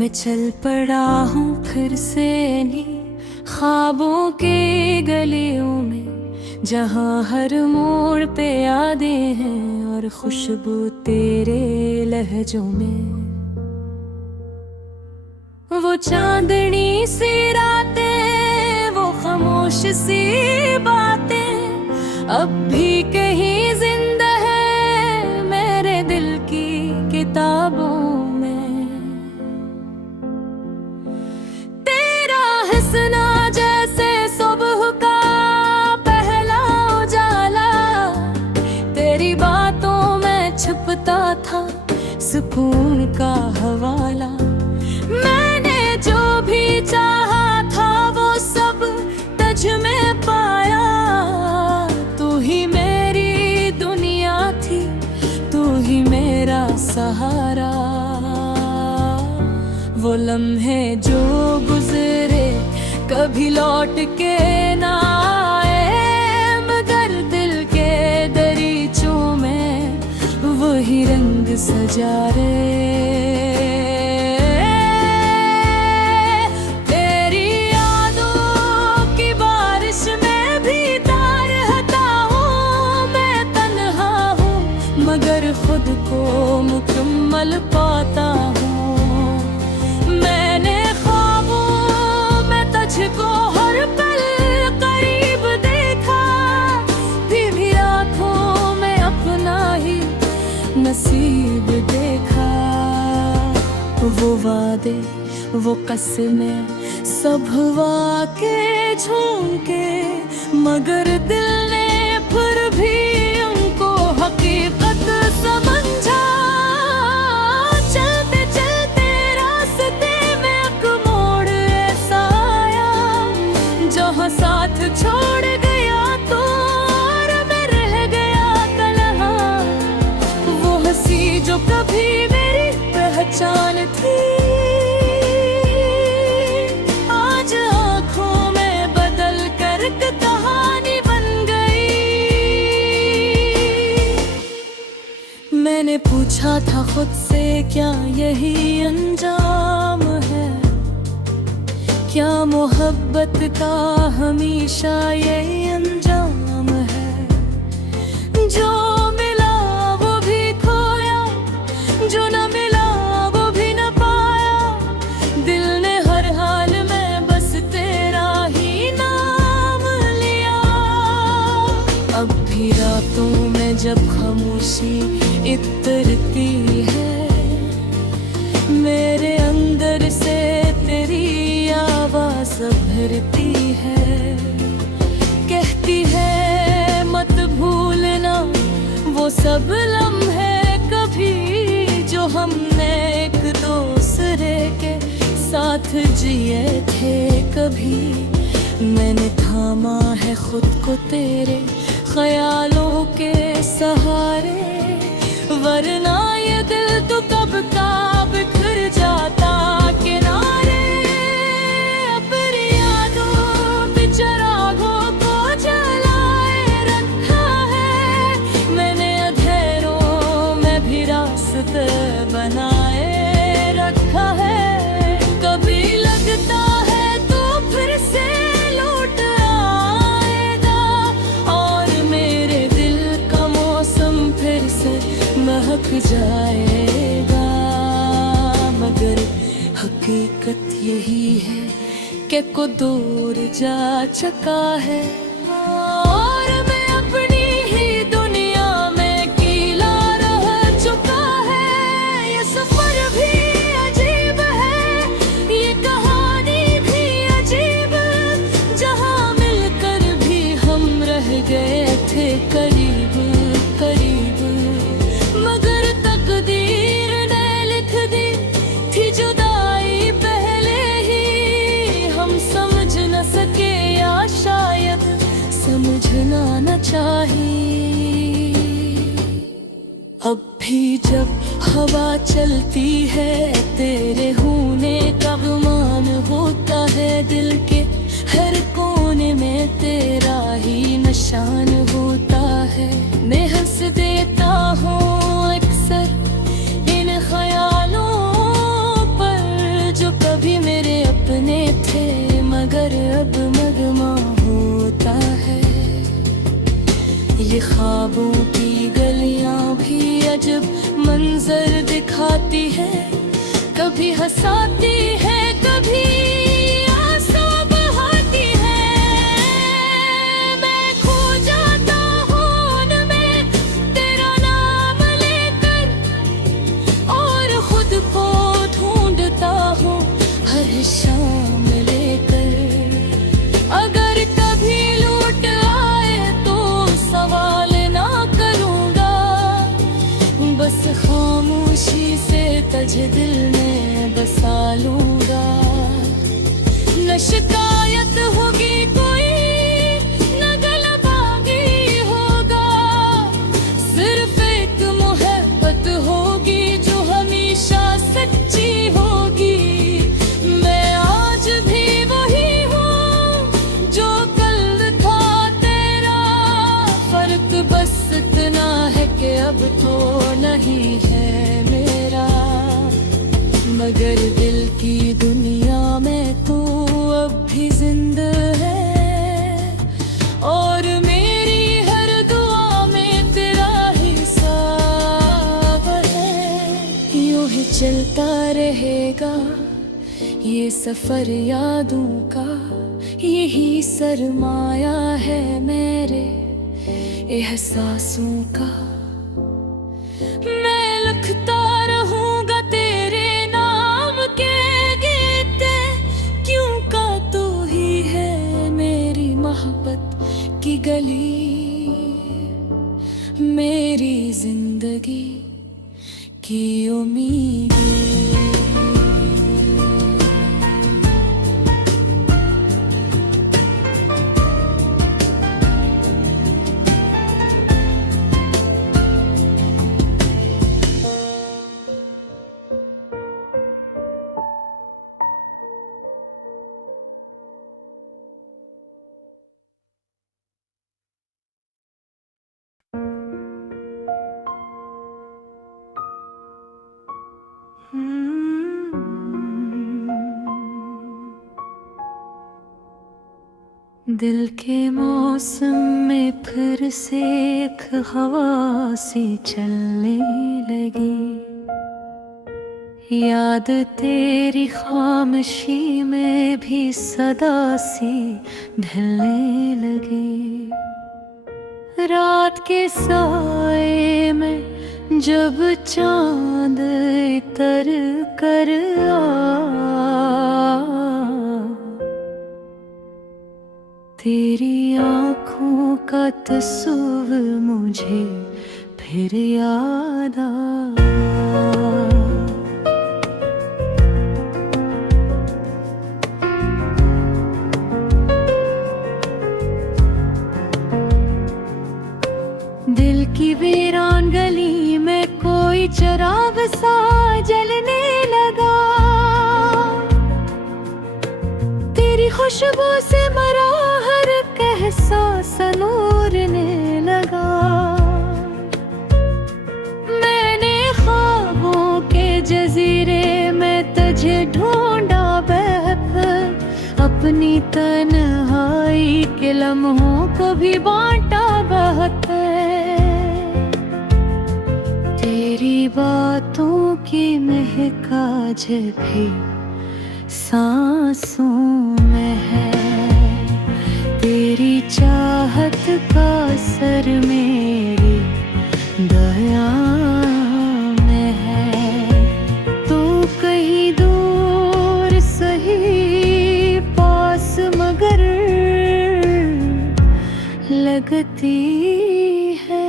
मैं चल पड़ा हूँ फिर से इन्हीं ख्वाबों के गलियों में, जहाँ हर मोड़ पे यादें हैं और खुशबू तेरे लहजों में। वो चांदनी सी रातें, वो खामोश सी बातें अब भी कहीं जिंदा है मेरे दिल की किताबों में। तेरा हंसना जैसे सुबह का पहला उजाला, तेरी बातों में छुपता था सुकून का हवाला। मैंने जो भी चाहा था वो सब तुझ में पाया, तू ही मेरी दुनिया थी, तू ही मेरा सहारा। वो लम्हे जो गुजरे कभी लौट के ना आए, मगर दिल के दरीचों में वही रंग सजा रहे। तेरी यादों की बारिश में भी तार हटाऊं, मैं तन्हा हूँ मगर खुद को मुकम्मल पाता हूँ। मैंने ख्वाबों में तुझको हर पल करीब देखा, फिर भी आँखों में अपना ही नसीब देखा। वो वादे वो कसमें सब वाक़े झूठे, मगर दिल ने फिर भी उनको हकीकत समझा। चलते चलते रास्ते में एक मोड़ ऐसा आया, जहाँ साथ छोड़ गया तो और मैं रह गया तन्हा। वो हंसी जो कभी मेरी पहचान थी, आज आँखों में बदल कर कहानी बन गई। मैंने पूछा था खुद से क्या यही अंजाम है, क्या मोहब्बत का हमेशा यही अंजाम है। जो मिला वो भी खोया, जो न मिला वो भी न पाया, दिल ने हर हाल में बस तेरा ही नाम लिया। अब भी रातों में जब खामोशी इतरती है, मेरे अंदर से तेरी आवाज़ भरती है। कहती है मत भूलना वो सब लम्हे कभी, जो हमने एक दूसरे के साथ जिए थे कभी। मैंने थामा है खुद को तेरे ख्यालों के सहारे, वरना ये दिल तो कब का बिखर जाता किनारे। अपनी यादों पे चिरागों को जलाए रखा है, मैंने अंधेरों में भी रास्ते बनाए रखा है। कभी लगता है तो फिर से लौट आएगा, और मेरे दिल का मौसम फिर से महक जाएगा। मगर हकीकत यही है कि को दूर जा चुका है, और मैं अपनी ही दुनिया में अकेला रह चुका है। ये सफर भी अजीब है, ये कहानी भी अजीब, जहाँ मिलकर भी हम रह गए थे करीब करीब, मगर तकदीर ने लिख दी थी जुदाई पहले ही। हम समझ न सके या शायद समझना न चाहिए। अब भी जब हवा चलती है तेरे होने का गुमान होता है, दिल के हर कोने में तेरा ही निशान होता है। मैं हंस देता हूँ अक्सर इन ख्यालों पर ख्वाबों की गलियां भी अजब मंजर दिखाती है, कभी हंसाती है कभी आंसू बहाती है। मैं खो जाता हूँ उनमें तेरा नाम लेकर, और खुद को ढूंढता हूँ हर शाम लेकर। अगर कभी लौट आए तो सवाल ना करूँगा, बस खामोशी से तुझे दिल में बसा लूँगा। न शिकायत होगी कोई, न गलबागी होगा, सिर्फ एक मोहब्बत होगी जो हमेशा सच्ची होगी। मैं आज भी वही हूँ जो कल था तेरा, फर्क बस इतना है कि अब तो नहीं है मेरा। मगर दिल की दुनिया में तू अब भी जिंदा है, और मेरी हर दुआ में तेरा हिसाब है। यूं ही चलता रहेगा ये सफर यादों का, यही सरमाया है मेरे एहसासों का। मैं लिखता रहूंगा तेरे नाम के गीत, क्यों का तू ही है मेरी मोहब्बत की गली, मेरी जिंदगी की उम्मीद। दिल के मौसम में फिर से एक हवा सी चलने लगी, याद तेरी खामोशी में भी सदा सी ढलने लगी। रात के साए में जब चांद इतर कर तेरी आँखों का तस्वीर मुझे फिर याद आया। दिल की वीरान गली में कोई चिराग सा जलने लगा, तेरी खुशबू से मरा हर एहसास नूरने लगा। मैंने ख्वाबों के जजीरे में तुझे ढूंढा बहकर, अपनी तन्हाई के लम्हों को भी बांटा बहकर। तेरी बातों की महक आज भी सांसों में है, तेरी चाहत का असर मेरी दया में है। तू कहीं दूर सही पास मगर लगती है।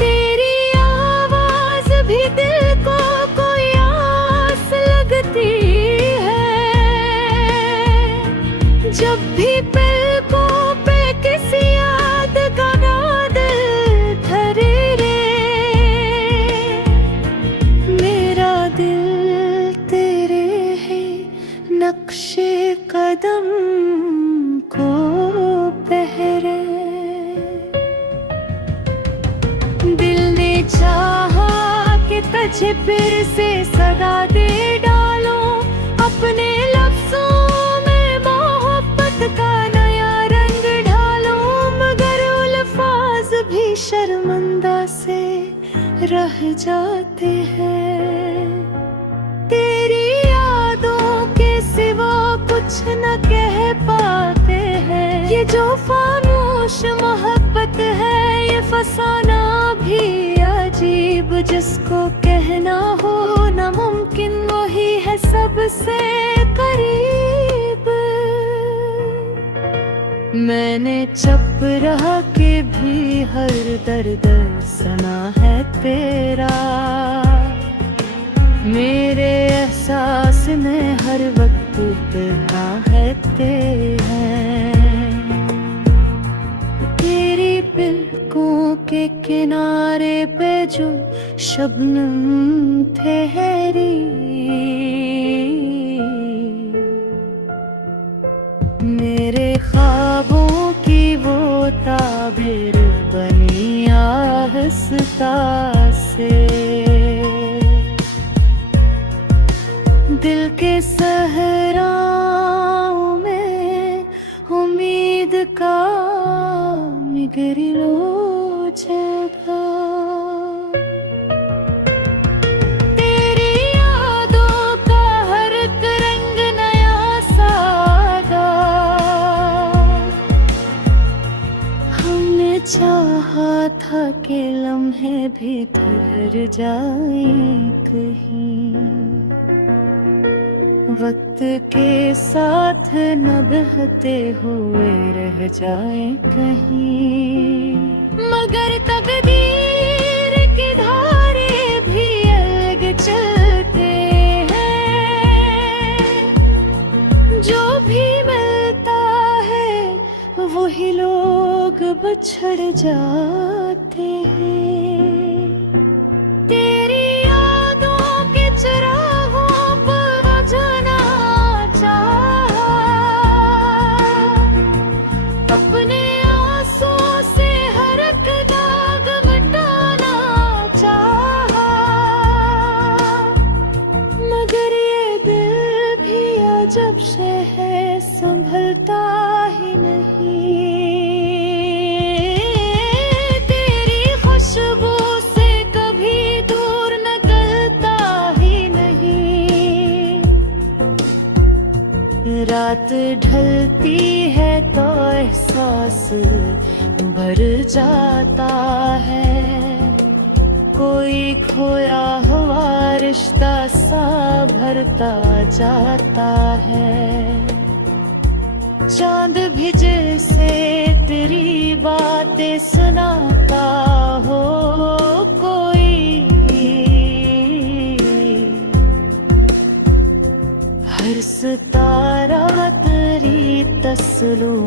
तेरी आवाज भी दिल को कोई आस लगती है, जब भी पलकों पे किसी याद का दिल धरे रे। मेरा दिल तेरे है नक्शे कदम को पहरे। दिल ने चाहा कि तुझे फिर से सदा दे डालो, अपने लफ्जों में मोहब्बत का नया रंग ढालो। मगर उल्फत रह जाते हैं। तेरी यादों के सिवा कुछ न कह पाते हैं। ये जो फानूश मोहब्बत है, ये फसाना भी अजीब। जिसको कहना हो नामुमकिन, वही है सबसे करीब। मैंने चुप रह के भी हर दर्द सुना है तेरा। मेरे एहसास में हर वक्त उतरता है तेरा। तेरी पलकों के किनारे पे जो शबनम ठहरी, मेरे ख्वाबों की वो ताबीर बनी आहिस्ता से। दिल के सहराओं में उम्मीद का मिगरिलो जगा। तेरी यादों का हर एक रंग नया सादा। हमने चाहा था कि लम्हे भी ठहर जाएं कहीं। वक्त के साथ न बहते हुए रह जाए कहीं। मगर तकदीर की धारे भी अलग चलते हैं। जो भी मिलता है वही लोग बिछड़ जाते हैं। तेरी यादों के चिरागों अपने आंसुओं से हर एक दाग मिटाना चाहा। मगर ये दिल भी अजब से है, संभलता ही नहीं। तेरी खुशबू से कभी दूर निकलता ही नहीं। रात ढलती है तो एहसास भर जाता है। कोई खोया हुआ रिश्ता सा भरता जाता है। चांद भी जैसे तेरी बातें सुनाता हो कोई। हर सितारा तेरी तस्वीरों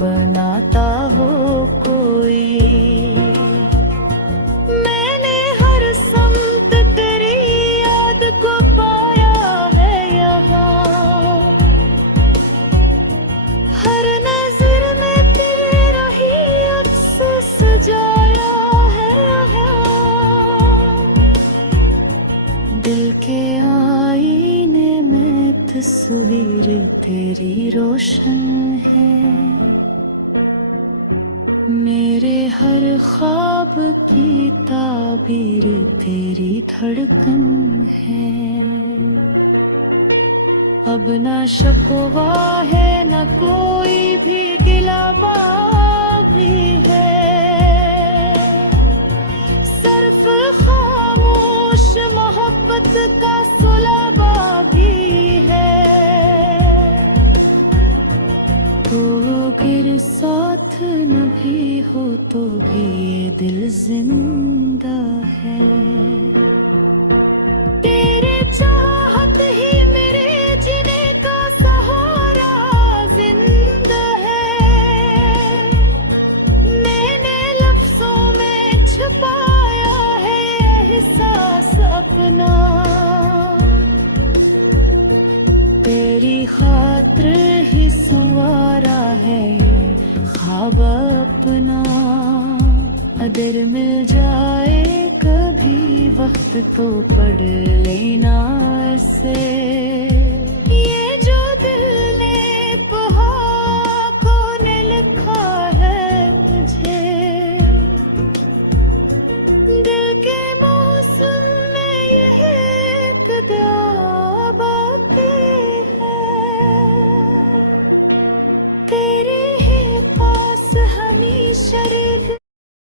बनाता हो कोई। मैंने हर समत तेरी याद को पाया है यहाँ। हर नजर में तेरा ही अक्स सजाया है यहाँ। दिल के आईने में तस्वीर तेरी रोशन है। मेरे हर ख्वाब की ताबीर तेरी धड़कन है। अब न शिकवा है न कोई भी गिला भी है। सिर्फ खामोश मोहब्बत का सुलबा भी है। तो गिर साथ न भी हो तो भी ये दिल जिंदा है। तेरे चाहत ही मेरे जीने का सहारा जिंदा है। मैंने लफ्जों में छुपाया है एहसास अपना। तेरी खातिर ही संवारा है ख्वाब अपना। अगर मिल जाए कभी वक्त तो पढ़ लेना से।